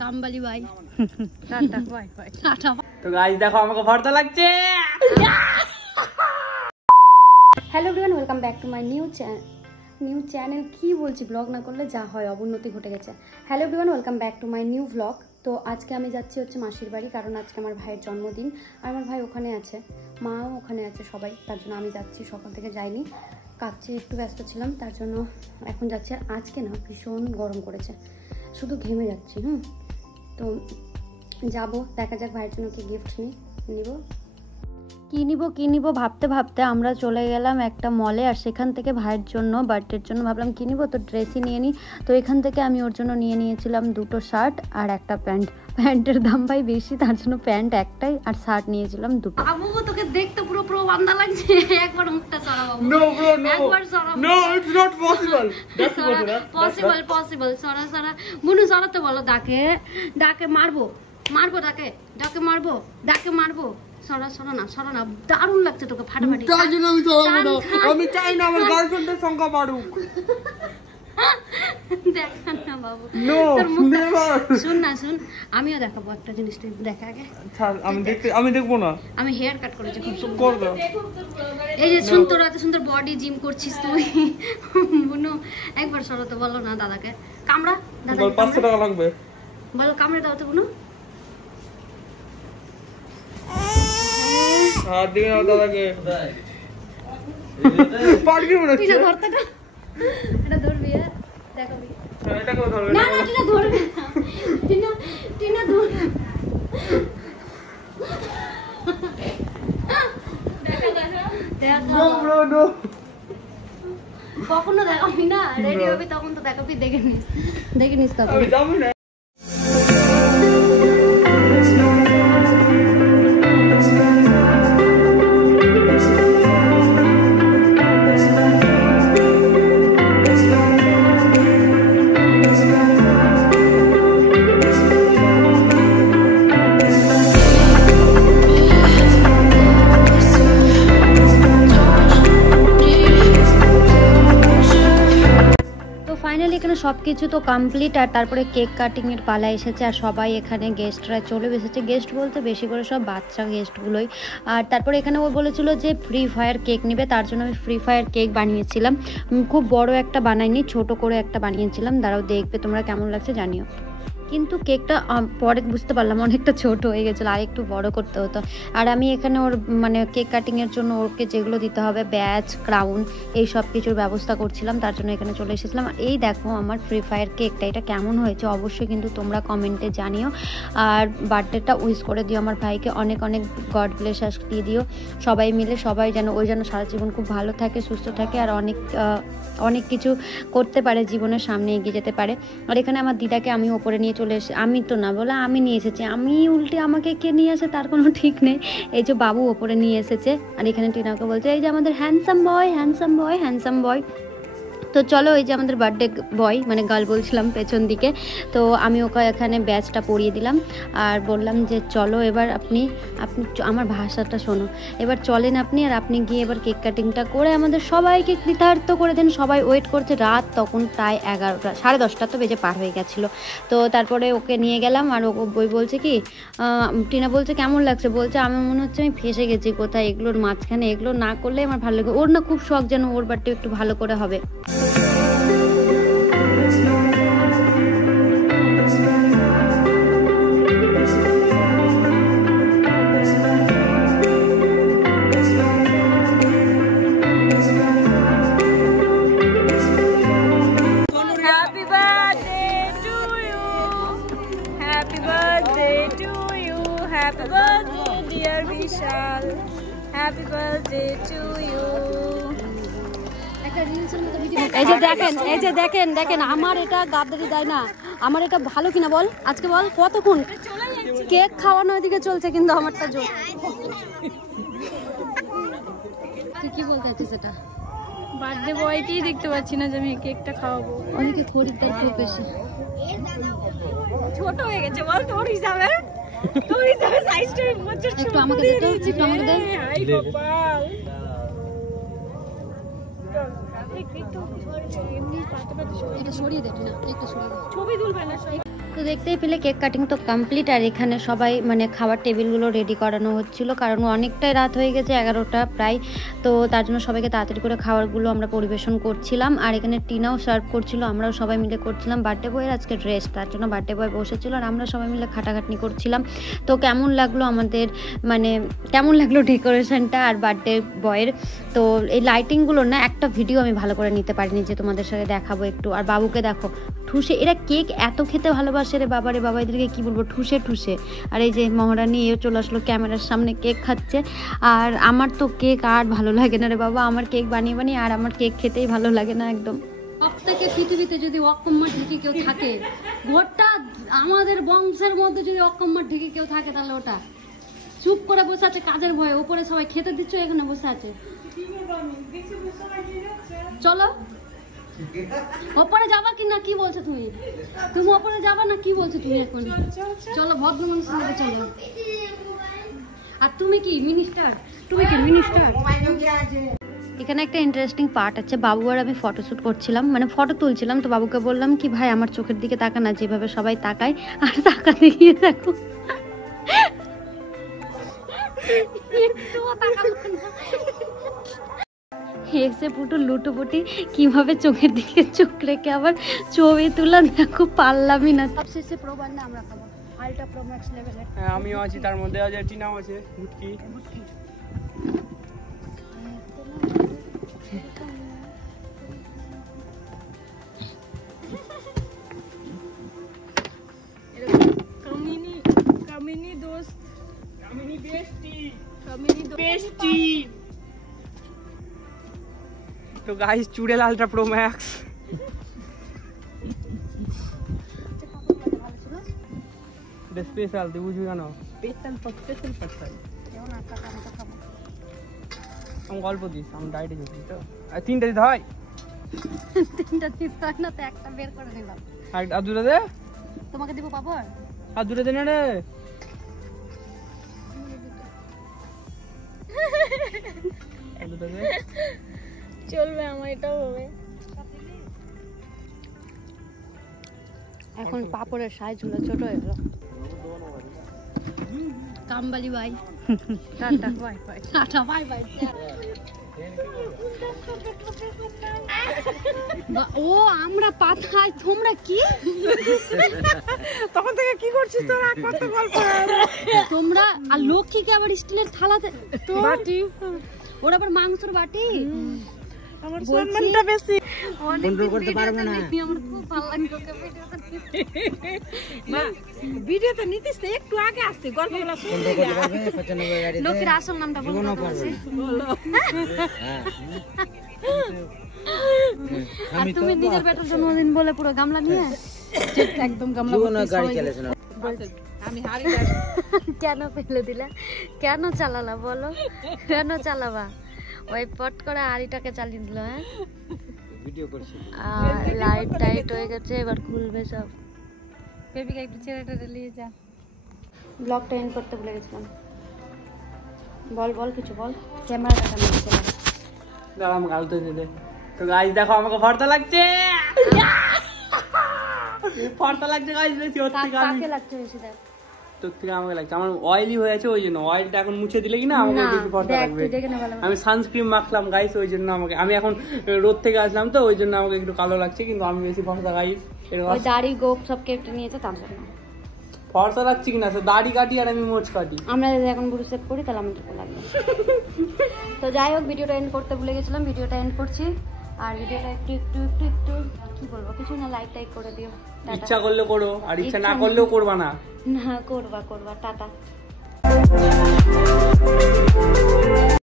কামবালি ভাই tata bye bye tata. তো guys দেখো আমাকে ভর্তা লাগছে। Hello everyone, welcome back to my new channel. কি বলছি, ব্লগ না করলে যা হয়, অবনতি ঘটে গেছে। Hello everyone, welcome back to my new blog. তো আজকে আমি যাচ্ছি হচ্ছে মাসির বাড়ি, কারণ আজকে আমার ভাইয়ের জন্মদিন আর আমার ভাই ওখানে আছে, মাও ওখানে আছে, সবাই। তার জন্য আমি যাচ্ছি, সকাল থেকে যাইনি, কাজে একটু ব্যস্ত ছিলাম, তার জন্য এখন যাচ্ছি। আর আজকে না ভীষণ গরম করেছে, শুধু ঘেমে যাচ্ছি। তো যাবো, দেখা যাক ভাইয়ের জন্য কি গিফট কী নিব ভাবতে ভাবতে আমরা চলে গেলাম একটা মলে। আর সেখান থেকে ভাইয়ের জন্য, বার্থডের জন্য ভাবলাম কী নিব, তো ড্রেসই নিয়ে নিই। তো এখান থেকে আমি ওর জন্য নিয়েছিলাম দুটো শার্ট আর একটা প্যান্ট। প্যান্টের দাম ভাই বেশি, তার জন্য প্যান্ট একটাই আর শার্ট নিয়েছিলাম দুটো। বাবু তোকে দেখতে পুরো বান্দা লাগছে, একবার মুখটা সরাবো। নো ব্রো, নো একবার সরাবো। No it's not possible. Possible সরা বুনু সরাতে বলো। ডাকে মারবো সরা না, দারুণ লাগছে তোকে ফাটাফাটি। তাই জন্য আমি চাই না আমার গার্লফ্রেন্ডের সংখ্যা বাড়ুক। দেখান না বাবু, নো নেভার। শুন আমিও দেখাবো একটা জিনিস, দেখা আগে। আমি দেখবো না। আমি হেয়ার কাট করেছি খুব সুন্দর। করবে এই যে শুন, তোর এত সুন্দর বডি, জিম করছিস তুই। বুনু একবার সরাতে বলো না দাদাকে। কামড়া দাদা, 500 টাকা লাগবে বলো, কামড়ে দাও তো বুনু। হাত দিয়ে নাও দাদাকে। পারবি না তুই ধরতে না, এটা ধরবি, দেখাবি। এটা কেউ ধরবে না, টিনা ধরবে না, টিনা ধর। No bro no. কখনো দেখাবি না, রেডি হবি তখন তো দেখাবি, দেখে নিস তখন। আমি যাবো না। ফাইনালি এখানে সব কিছু তো কমপ্লিট। আর তারপরে কেক কাটিংয়ের পালা এসেছে, আর সবাই এখানে গেস্টরা চলে এসেছে। গেস্ট বলতে বেশি করে সব বাচ্চা গেস্টগুলোই। আর তারপরে এখানে ও বলেছিল যে ফ্রি ফায়ার কেক নেবে, তার জন্য আমি ফ্রি ফায়ার কেক বানিয়েছিলাম। খুব বড় একটা বানাইনি, ছোট করে একটা বানিয়েছিলাম। দাঁড়াও দেখবে তোমরা কেমন লাগছে জানিও। কিন্তু কেকটা পরে বুঝতে পারলাম অনেকটা ছোট হয়ে গেছিলো, আর একটু বড় করতে হতো। আর আমি এখানে ওর মানে কেক কাটিংয়ের জন্য ওকে যেগুলো দিতে হবে, ব্যাচ, ক্রাউন, এই সব কিছুর ব্যবস্থা করছিলাম, তার জন্য এখানে চলে এসেছিলাম। আর এই দেখো আমার ফ্রি ফায়ার কেকটা, এটা কেমন হয়েছে অবশ্যই কিন্তু তোমরা কমেন্টে জানিও। আর বার্থডেটা উইশ করে দিও আমার ভাইকে, অনেক অনেক গড ব্লেসাস দিয়ে দিও সবাই মিলে। সবাই যেন সারা জীবন খুব ভালো থাকে, সুস্থ থাকে, আর অনেক কিছু করতে পারে, জীবনের সামনে এগিয়ে যেতে পারে। আর এখানে আমার দিদাকে আমি ওপরে নিয়ে চলে এসে, আমি তো না বলে আমি নিয়ে এসেছি, আমি উল্টে আমাকে কে নিয়ে আসে তার কোনো ঠিক নেই। এই যে বাবু ওপরে নিয়ে এসেছে, আর এখানে টিনাকে বলছে এই যে আমাদের হ্যান্ডসাম বয়। তো চলো, এই যে আমাদের বার্থডে বয়, মানে গার্ল বলছিলাম পেছন দিকে। তো আমি ওকে এখানে ব্যাচটা পরিয়ে দিলাম আর বললাম যে চলো এবার আপনি আমার ভাষাটা শোনো, এবার চলেন আপনি, আর আপনি গিয়ে এবার কেক কাটিংটা করে আমাদের সবাইকে কৃতার্থ করে দেন। সবাই ওয়েট করছে, রাত তখন প্রায় 11টা, 10:30 তো বেজে পার হয়ে গেছিলো। তো তারপরে ওকে নিয়ে গেলাম, আর ও বই বলছে কি, টিনা বলছে কেমন লাগছে, বলছে আমার মনে হচ্ছে আমি ফেসে গেছি কোথায়, এগুলোর মাঝখানে এগুলো না করলে আমার ভালো লাগে। ওর না খুব শখ যেন ওর বার্থডে একটু ভালো করে হবে। Happy birthday, dear Vishal. Happy birthday to you. এই যে দেখেন আমার এটা গাদ্দারি দেয় না, আমার এটা ভালো কিনা বল, আজকে বল কতক্ষণ কেক খাওয়ানো ওইদিকে চলছে, কিন্তু আমারটা জোর। তুই কি বলতে চাচ্ছিস? সেটা বার্থডে বয়কেই দেখতে পাচ্ছি না যে আমি কেকটা খাওয়াবো। অনেকে খরিদ্দার খুব বেশি, ছোট হয়ে গেছে বল তোর হিসাবে। একটু আমাকে দে, একটু আমাকে দে। এটা সরিয়ে দে, একটু সরিয়ে দে। ছবি তুলবে না সব। তো দেখতেই পেলে কেক কাটিং তো কমপ্লিট, আর এখানে সবাই মানে খাবার টেবিলগুলো রেডি করানো হচ্ছিল, কারণ অনেকটাই রাত হয়ে গেছে, 11টা প্রায়। তো তার জন্য সবাইকে তাড়াতাড়ি করে খাবারগুলো আমরা পরিবেশন করছিলাম। আর এখানে টিনাও সার্ভ করছিল, আমরাও সবাই মিলে করছিলাম। বার্থডে বয়ের আজকে ড্রেস, তার জন্য বার্থডে বয় বসেছিল আর আমরা সবাই মিলে খাটাখাটনি করছিলাম। তো কেমন লাগলো আমাদের, মানে কেমন লাগলো ডেকোরেশনটা আর বার্থডে বয়ের। তো এই লাইটিংগুলোর না একটা ভিডিও আমি ভালো করে নিতে পারিনি, যে তোমাদের সাথে দেখাবো একটু। আর বাবুকে দেখো ঠুসে, এরা কেক এত খেতে ভালোবাসে রে বাবা রে বাবা, এদেরকে কী বলবো, ঠুসে ঠুসে। আর এই যে মহারানী এও চলে আসলো ক্যামেরার সামনে কেক খাচ্ছে। আর আমার তো কেক আর ভালো লাগে না রে বাবা, আমার কেক বানিয়ে বানিয়ে আর আমার কেক খেতেই ভালো লাগে না একদম। সব থেকে পৃথিবীতে যদি অকম্মার ঢেকে কেউ থাকে, গোটা আমাদের বংশের মধ্যে যদি অকম্মার ঢেকে কেউ থাকে, তাহলে ওটা চুপ করে বসে আছে কাজের ভয়ে, উপরে সবাই খেতে দিচ্ছ, এখানে বসে আছে। চলো ওপরে যাবা কি না, কি বলছো তুমি? তুমি ওপরে যাবা না কি বলছো তুমি এখন? চলো ভদ্র মানুষের মধ্যে চলো। আর তুমি কি মিনিস্টার? তুমি কি মিনিস্টার? এখানে একটা ইন্টারেস্টিং পার্ট আছে, বাবু আর আমি ফটোশ্যুট করছিলাম, মানে ফটো তুলছিলাম। তো বাবুকে বললাম কি ভাই আমার চোখের দিকে তাকা না, যেভাবে সবাই তাকায়, আর তাকাতে গিয়ে দেখো এসে পুটু লুটোপুটি কিভাবে চোখের দিকে চোখ রেখে আবার ছবি তুলা, দেখো পারলামই না। সবশেষে প্রো বান্ডা আমরা খাবো, আলট্রা প্রো ম্যাক্স লেভেলের। হ্যাঁ আমিও আছি তার মধ্যে, আছে টিনাও আছে, ভুটকি। কামিনী দোস্ত, কামিনী বেস্টি, কামিনী বেস্টি। তো গাইস চুড়েল আলট্রা প্রো ম্যাক্স। এটা স্পেশাল, তুই বুঝবি কেন? Special for special person. আমি গল্প দিস, আমি ডায়েটে যাচ্ছি তো। আর তিনটা দিতে হয়? তিনটা দিতে হয় না তো, একটা বের করে নিলাম। আর দুটো দে। তোমাকে দিব পাপড়? আর দুটো দে না রে। দুটো দে। চলবে, আমার এটাও হবে। এখন পাপড়ের সাইজ হলো ছোট হয়ে গেল। কামবালি bye, tata bye bye, tata bye bye. ও আমরা পাতায়, তোমরা কি তখন থেকে কি করছিস তোরা? কত গল্প তোমরা। আর লক্ষ্মীকে আবার স্টিলের থালাতে, বাটি, ওর আবার মাংসের বাটি। আমার সম্মানটা বেশি কন্ট্রোল করতে পারবো না। আমার খুব ভালো লাগে তোকে মা ভিডিওতে নিতিস তো, একটু আগে আসছে গল্পগুলো শুনতে করতে পারবে। 95 গাড়িতে লোকের আসল নামটা বলো না পারবে। আর তুমি নিজের বেটার জন্মদিন বলে পুরো গামলা নিয়ে একদম গামলা গাড়ি চালাছ না। আমি হারি কেন ফেলে দিলা? কেন চালালা বলো? কেন চালাবা? ওই পট করে হাড়িটাকে চালিয়ে দিল। হ্যাঁ ভিডিও করছি, লাইট টাইট হয়ে গেছে, এবার খুলবে সব। বেবিকে একটু ছেড়েটা নিয়ে যা। ব্লগটা এন্ড করতে ভুলে গেছিলাম। বল বল কিছু বল, ক্যামেরাটা নিয়ে চলে। দাঁড়া আমাকে আলতো দে। তো গাইস দেখো আমাকে ফর্সা লাগছে, ফর্সা লাগছে গাইস বেশি। ওর থেকে কাকে লাগছে বেশি? দেখ তোর থেকে আমাকে লাগছে, আমার অয়েলি হয়ে আছে, ওই জন্য অয়েলটা এখন মুছে দিলে কি না আমাকে বেশি ফর্সা লাগবে। আমি সানস্ক্রিন মাখলাম গাইস, ওই জন্য আমাকে, আমি এখন রোদ থেকে আসলাম তো, ওই জন্য আমাকে একটু কালো লাগছে, কিন্তু আমি বেশি ফর্সা গাইস। ওই দাড়ি গোপ সব কেটে নিয়েছে তার জন্য ফর্সা লাগছে কিনা, দাড়ি কাটি আর আমি মোচ কাটি। আমরা এখন বুড়ো সেভ করি, তাহলে আমাদের লাগবে। তো যাই হোক, ভিডিওটা এন্ড করতে ভুলে গেছিলাম, ভিডিওটা এন্ড করছি। আর ভিডিওটা একটু একটু একটু একটু কি বলবো, কিছু না, লাইক টাইক করে দিও। ইচ্ছা করলে করো, আর ইচ্ছা না করলেও করবা না। না করবা, টাটা।